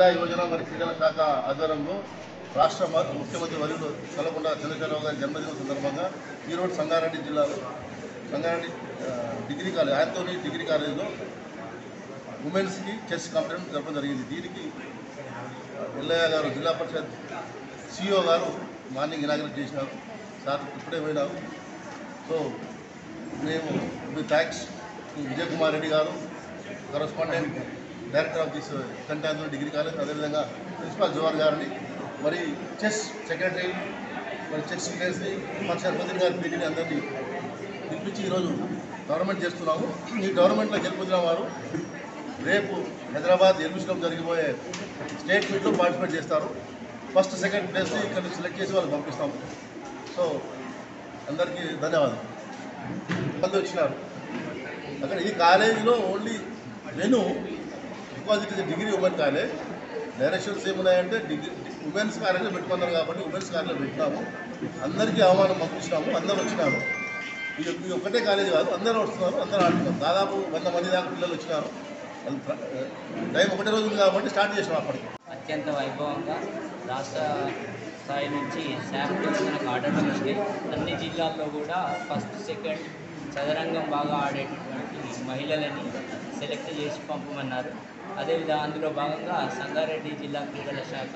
జిల్లా యువజన మరియు క్రీడల శాఖ ఆధ్వర్యంలో రాష్ట్ర ముఖ్యమంత్రి వర్యులు కల్వకుంట్ల చంద్రశేఖరరావు గారి జన్మదినం సందర్భంగా ఈరోజు సంగారెడ్డి జిల్లాలో Sangareddy degree college Antony degree కాలేజ్లో ఉమెన్స్కి చెస్ కాంపిటీషన్ జరపడం జరిగింది. దీనికి ఎల్లయ్య గారు జిల్లా పరిషత్ సిఇఓ గారు మార్నింగ్ ఇనాగ్రేట్ చేసినారు. సార్ ఇప్పుడే పోయినారు. సో మేము థ్యాంక్స్ విజయ్ కుమార్ రెడ్డి గారు, correspondent director of this saint Anthony degree college, అదేవిధంగా ప్రిన్సిపాల్ జోహర్ గారిని, మరి చెస్ సెక్రటరీ, మరి చెస్ ప్లేయర్స్ని, ఫంక్షన్ ప్రతినిధి గారి పీటీని అందరినీ పిలిపించి ఈరోజు గవర్నమెంట్ చేస్తున్నాము. ఈ గవర్నమెంట్లో గెలుపొందిన వారు రేపు హైదరాబాద్ ఎల్బిస్లో జరిగిపోయే స్టేట్ మీట్లో పార్టిసిపేట్ చేస్తారు. ఫస్ట్ సెకండ్ ప్లేస్ని ఇక్కడ నుంచి సెలెక్ట్ చేసి వాళ్ళకి పంపిస్తాము. సో అందరికీ ధన్యవాదాలు. వాళ్ళు వచ్చినారు అక్కడ ఈ కాలేజీలో ఓన్లీ వెను because it is degree women college. Directions ఏమున్నాయంటే ఉమెన్స్ కాలేజ్లో పెట్టుకున్నారు కాబట్టి ఉమెన్స్ కాలేజ్లో పెట్టినాము. అందరికీ ఆహ్వానం పంపించినాము. అందరూ వచ్చినారు. ఇది ఒకటే కాలేజీ కాదు, అందరూ వస్తున్నారు, అందరూ ఆడుతున్నారు. దాదాపు 100 మంది దాకా పిల్లలు వచ్చినారు. టైం ఒకటే రోజు ఉంది కాబట్టి స్టార్ట్ చేసినాం. అప్పటికి అత్యంత వైభవంగా రాష్ట్ర స్థాయి నుంచి శాంపిల్స్ మనకు ఆడటం ఉంది. అన్ని జిల్లాల్లో కూడా ఫస్ట్ సెకండ్ చదరంగం బాగా ఆడేటటువంటి మహిళలని సెలెక్ట్ చేసి పంపమన్నారు. అదేవిధంగా అందులో భాగంగా సంగారెడ్డి జిల్లా క్రీడల శాఖ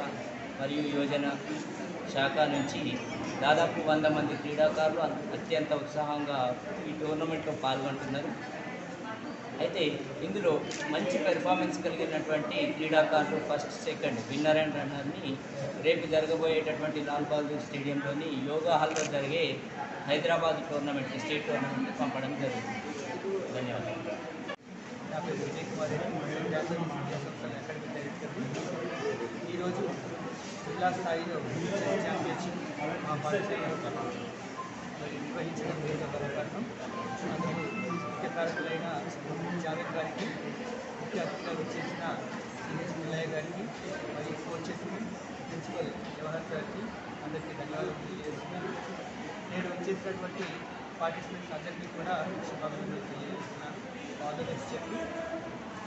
మరియు యువజన శాఖ నుంచి దాదాపు 100 మంది క్రీడాకారులు అత్యంత ఉత్సాహంగా ఈ టోర్నమెంట్లో పాల్గొంటున్నారు. అయితే ఇందులో మంచి పెర్ఫార్మెన్స్ కలిగినటువంటి క్రీడాకారులు ఫస్ట్ సెకండ్ విన్నర్ అండ్ రన్నర్ని రేపు జరగబోయేటటువంటి లాల్ బహదూర్ స్టేడియంలోని యోగా హాల్లో జరిగే హైదరాబాద్ టోర్నమెంట్ స్టేట్ టోర్నమెంట్కి పంపడం జరుగుతుంది. ధన్యవాదాలు. నా పేరు విజయ్ కుమార్ రెడ్డి, అకాడమిక్ డైరెక్టర్. ఈరోజు జిల్లా స్థాయిలో చెస్ ఛాంపియన్షిప్ మా పాఠశాలలో నిర్వహించడం గర్వకారణం. అందులో ముఖ్య కారకులైన జావేద్ గారికి, ముఖ్య అతిథిగా వచ్చేసిన సిహెచ్ ఎల్లయ్య గారికి, మరియు కోచెస్కి, ప్రిన్సిపల్ జవహర్ గారికి అందరికీ ధన్యవాదాలు తెలియజేస్తున్నాను. నేను వచ్చేసినటువంటి పార్టిసిపెంట్స్ అందరికీ కూడా శుభాకాంక్షలు తెలియజేస్తున్నాను. ఆల్ ద బెస్ట్ చెప్పి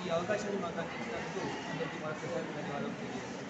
ఈ అవకాశాన్ని మాకు అందించినందుకు అందరికీ మరొకసారి ధన్యవాదాలు తెలియజేస్తున్నాను.